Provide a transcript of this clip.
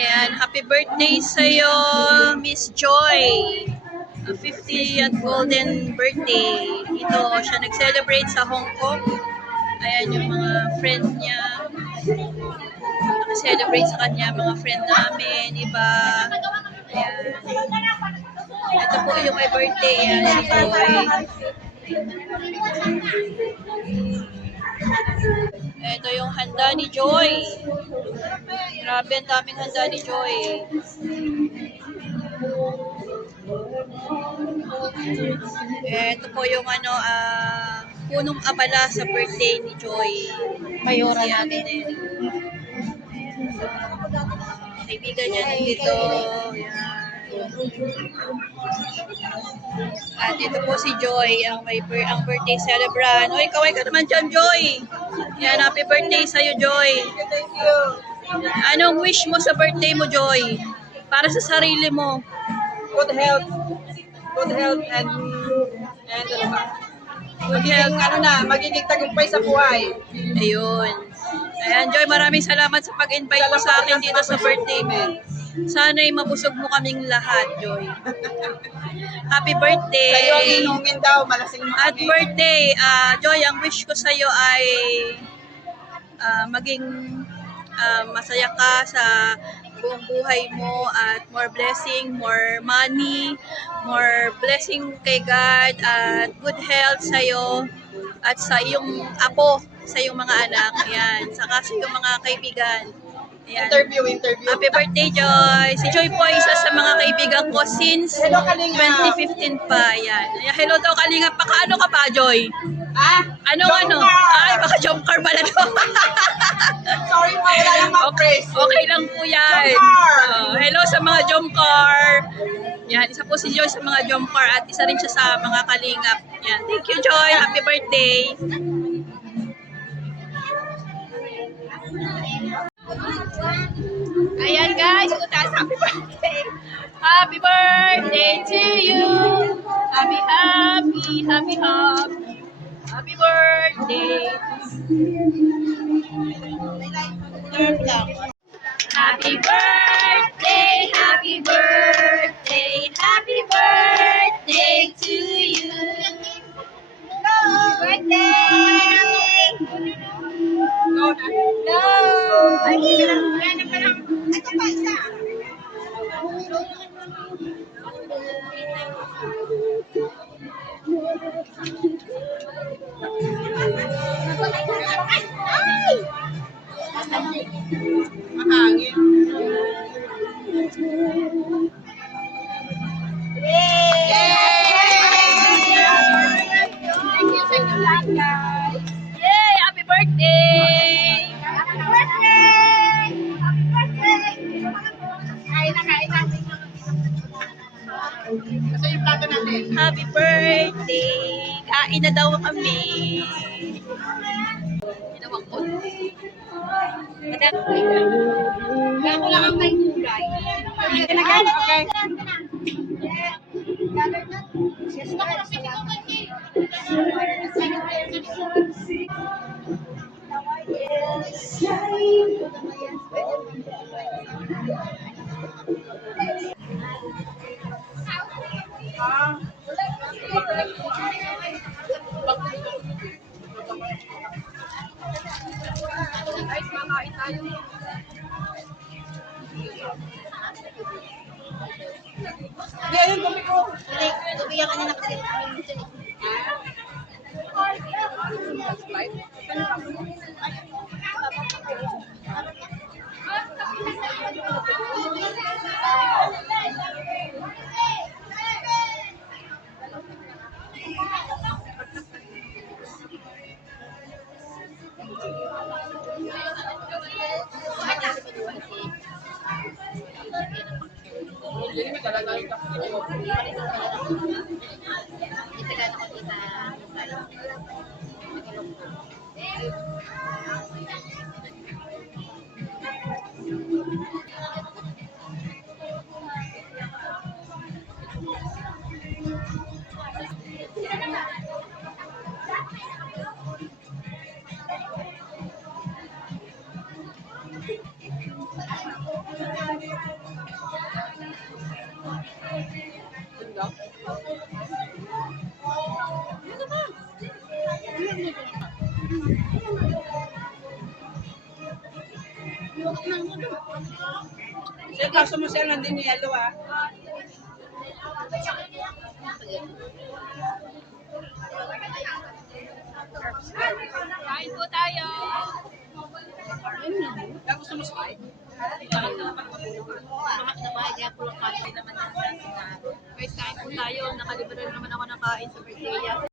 And happy birthday sa'yo, Miss Joy. 50th golden birthday. Ito, siya nag-celebrate sa Hong Kong. Ayan yung mga friend niya. Nag-celebrate sa kanya, mga friend namin, iba. Ayan. Ito po yung may birthday. Ayan, si Joy. Ito yung handa ni Joy. Grabe, ang daming handa ni Joy. Ito po yung punong abala sa birthday ni Joy. Mayora Si Ate natin. Neri. Kaibigan niya nandito. At ito po si Joy, ang birthday celebrant. Oy, kaway ka naman dyan, Joy. Yan, happy birthday sa'yo, Joy. Thank you. Anong wish mo sa birthday mo, Joy? Para sa sarili mo. Good health. Good health and magiging tagumpay sa buhay. Ayun. Ayan, Joy, maraming salamat sa pag-invite mo sa akin dito sa birthday mo. Sana'y mabusog mo kaming lahat, Joy. Happy birthday! Sa'yo ang inumin daw, malasing mo At kami. birthday, Joy, ang wish ko sa'yo ay maging masaya ka sa buong buhay mo at more blessing, more money, more blessing kay God at good health sa'yo at sa iyong apo, sa iyong mga anak, yan, saka sa iyong mga kaibigan. Yan. Interview. Happy birthday, Joy! Si Joy po ay isa sa mga kaibigan ko since Hello, Kalinga. 2015 pa. Yan. Hello daw, Kalinga. Pakaano ka pa, Joy? Ano? Jump car. Ay, baka jump car pala to. Sorry po, wala lang mag-praise. Okay lang po yan. Jump car. Hello sa mga jump car. Yan, isa po si Joy sa mga jump car at isa rin siya sa mga kalingap. Yan. Thank you, Joy. Happy birthday. Ayan guys, utas, happy birthday! Happy birthday to you! Happy birthday! Happy birthday to you! Ito pa isa. Mahangin. Thank you lahat, guys. Yay! Happy birthday! Kasi yung plato natin. Happy birthday! Kain na daw kami. Ginawang ko. Ako lang ang may kulay. Okay. Guys, makain tayo. Hindi, ayun, gabi ko. Tubigan ka na kasi. Itagan ako dito. kaso mo siya nandun ni Yellow ah. Kain po tayo. Kaya gusto mo Sprite? Guys, kain po tayo. Nakalibre naman ako ng kain sa birthday.